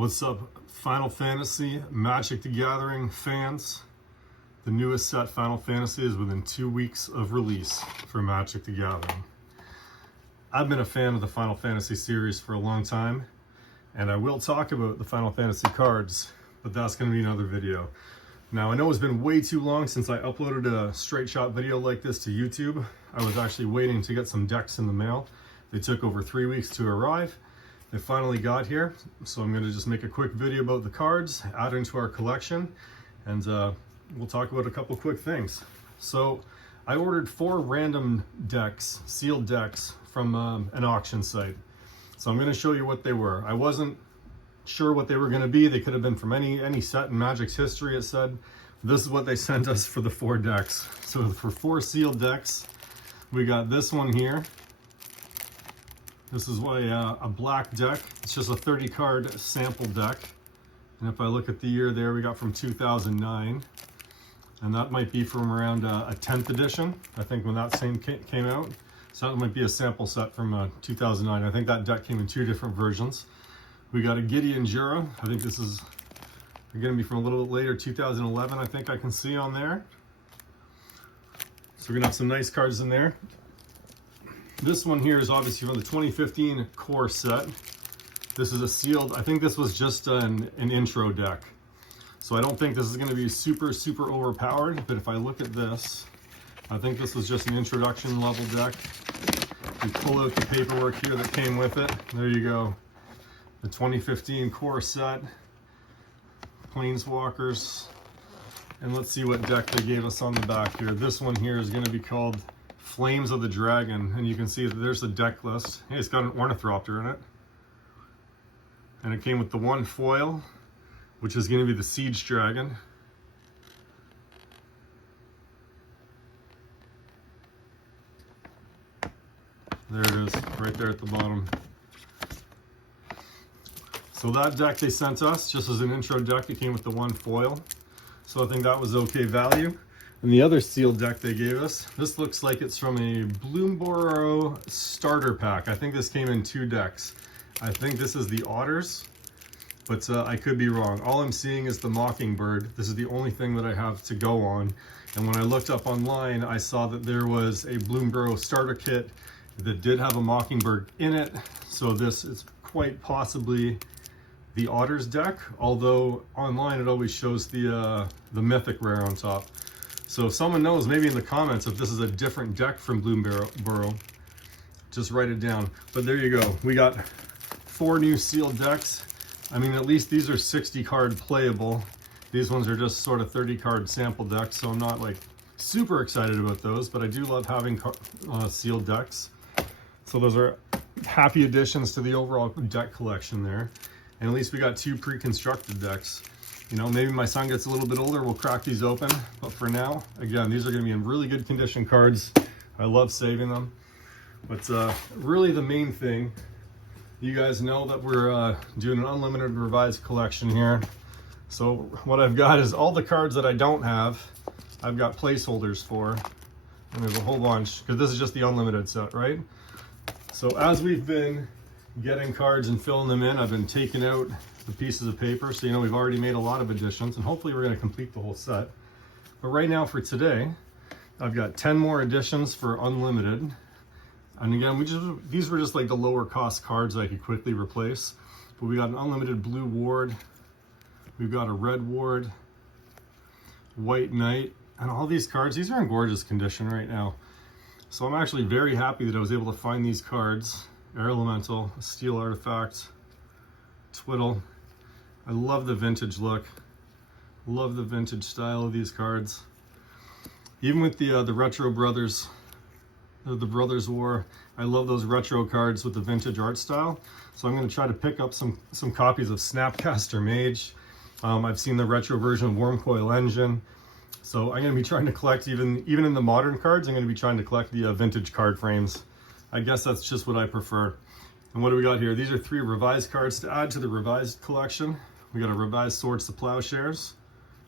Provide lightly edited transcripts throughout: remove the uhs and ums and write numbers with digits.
What's up, Final Fantasy Magic the Gathering fans? The newest set, Final Fantasy, is within 2 weeks of release for Magic the Gathering. I've been a fan of the Final Fantasy series for a long time, and I will talk about the Final Fantasy cards, but that's going to be another video. Now, I know it's been way too long since I uploaded a straight shot video like this to YouTube. I was actually waiting to get some decks in the mail. They took over 3 weeks to arrive. They finally got here, so I'm going to just make a quick video about the cards, add into our collection, and we'll talk about a couple quick things. So I ordered 4 random decks, sealed decks, from an auction site. So I'm going to show you what they were. I wasn't sure what they were going to be. They could have been from any set in Magic's history, it said. This is what they sent us for the 4 decks. So for 4 sealed decks, we got this one here. This is a black deck. It's just a 30 card sample deck. And if I look at the year there, we got from 2009. And that might be from around a 10th edition, I think, when that same came out. So that might be a sample set from 2009. I think that deck came in 2 different versions. We got a Gideon Jura. I think this is going to be from a little bit later, 2011, I think I can see on there. So we're going to have some nice cards in there. This one here is obviously from the 2015 core set. This is a sealed, I think this was just an intro deck. So I don't think this is going to be super overpowered, but if I look at this, I think this was just an introduction level deck. We pull out the paperwork here that came with it. There you go. The 2015 core set, Planeswalkers, and let's see what deck they gave us on the back here. This one here is going to be called Flames of the Dragon, and you can see that there's the deck list. Hey, it's got an Ornithopter in it. And it came with the 1 foil, which is going to be the Siege Dragon. There it is, right there at the bottom. So that deck they sent us, just as an intro deck, it came with the 1 foil. So I think that was okay value. And the other sealed deck they gave us, this looks like it's from a Bloomberg starter pack. I think this came in 2 decks. I think this is the Otters, but I could be wrong. All I'm seeing is the Mockingbird. This is the only thing that I have to go on. And when I looked up online, I saw that there was a Bloomberg starter kit that did have a Mockingbird in it. So this is quite possibly the Otters deck, although online it always shows the Mythic rare on top. So if someone knows, maybe in the comments, if this is a different deck from Bloomberg, just write it down. But there you go. We got 4 new sealed decks. I mean, at least these are 60 card playable. These ones are just sort of 30 card sample decks, so I'm not like super excited about those, but I do love having sealed decks. So those are happy additions to the overall deck collection there. And at least we got 2 pre-constructed decks. You know, maybe my son gets a little bit older, we'll crack these open. But for now, again, these are going to be in really good condition cards. I love saving them. But really the main thing, you guys know that we're doing an unlimited revised collection here. So what I've got is all the cards that I don't have, I've got placeholders for. And there's a whole bunch, because this is just the unlimited set, right? So as we've been getting cards and filling them in, I've been taking out the pieces of paper, so you know we've already made a lot of additions, and hopefully we're going to complete the whole set. But right now for today, I've got 10 more additions for Unlimited. And again, these were just like the lower cost cards I could quickly replace. But we got an Unlimited Blue Ward, we've got a Red Ward, White Knight, and all these cards, these are in gorgeous condition right now. So I'm actually very happy that I was able to find these cards. Air Elemental, Steel Artifact, Twiddle. I love the vintage look. Love the vintage style of these cards. Even with the Retro Brothers, the Brothers War, I love those retro cards with the vintage art style. So I'm going to try to pick up some copies of Snapcaster Mage. I've seen the retro version of Wormcoil Engine. So I'm going to be trying to collect, even in the modern cards, I'm going to be trying to collect the vintage card frames. I guess that's just what I prefer. And what do we got here? These are 3 revised cards to add to the revised collection. We got a revised Swords to Plowshares.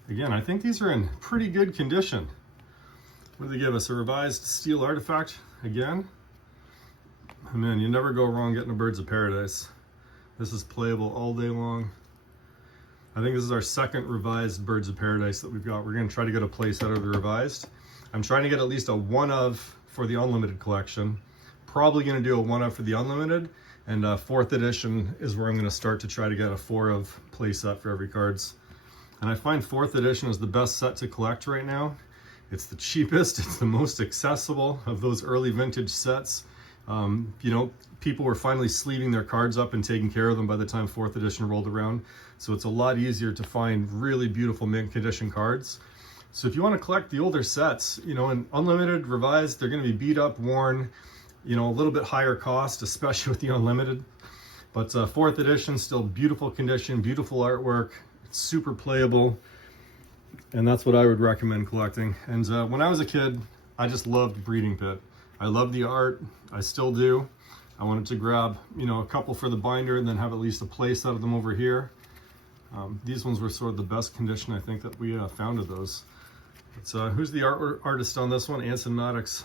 Again, I think these are in pretty good condition. What do they give us? A revised Steel Artifact again. And man, you never go wrong getting a Birds of Paradise. This is playable all day long. I think this is our second revised Birds of Paradise that we've got. We're going to try to get a place out of the revised. I'm trying to get at least a 1-of for the Unlimited collection. Probably going to do a 1-of for the Unlimited. And Fourth Edition is where I'm going to start to try to get a 4-of play set for every cards. And I find Fourth Edition is the best set to collect right now. It's the cheapest, it's the most accessible of those early vintage sets. You know, people were finally sleeving their cards up and taking care of them by the time Fourth Edition rolled around. So it's a lot easier to find really beautiful mint condition cards. So if you want to collect the older sets, you know, in Unlimited, Revised, they're going to be beat up, worn, you know, a little bit higher cost, especially with the Unlimited. But Fourth Edition, still beautiful condition, beautiful artwork, it's super playable. And that's what I would recommend collecting. And when I was a kid, I just loved Breeding Pit. I love the art, I still do. I wanted to grab, you know, a couple for the binder and then have at least a play set of them over here. These ones were sort of the best condition I think that we found of those. But, who's the artist on this one? Anson Maddox.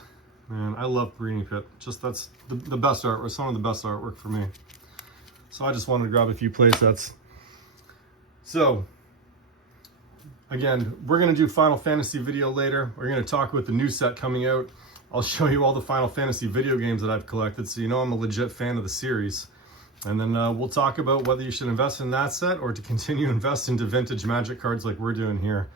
Man, I love Breeding Pit. Just that's the best artwork, some of the best artwork for me. So I just wanted to grab a few play sets. So, again, we're going to do Final Fantasy video later. We're going to talk about the new set coming out. I'll show you all the Final Fantasy video games that I've collected, so you know I'm a legit fan of the series. And then we'll talk about whether you should invest in that set or to continue to invest into vintage Magic cards like we're doing here.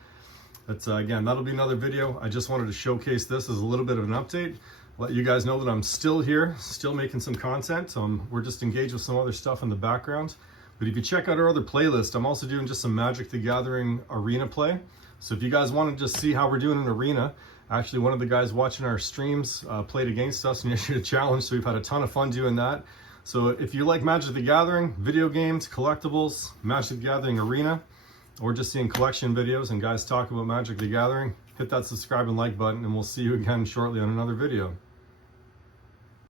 But again, that'll be another video. I just wanted to showcase this as a little bit of an update. Let you guys know that I'm still here, still making some content. We're just engaged with some other stuff in the background. But if you check out our other playlist, I'm also doing just some Magic the Gathering arena play. So if you guys want to just see how we're doing in arena, actually one of the guys watching our streams played against us and issued a challenge, so we've had a ton of fun doing that. So if you like Magic the Gathering, video games, collectibles, Magic the Gathering arena, or just seeing collection videos and guys talk about Magic the Gathering, hit that subscribe and like button, and we'll see you again shortly on another video.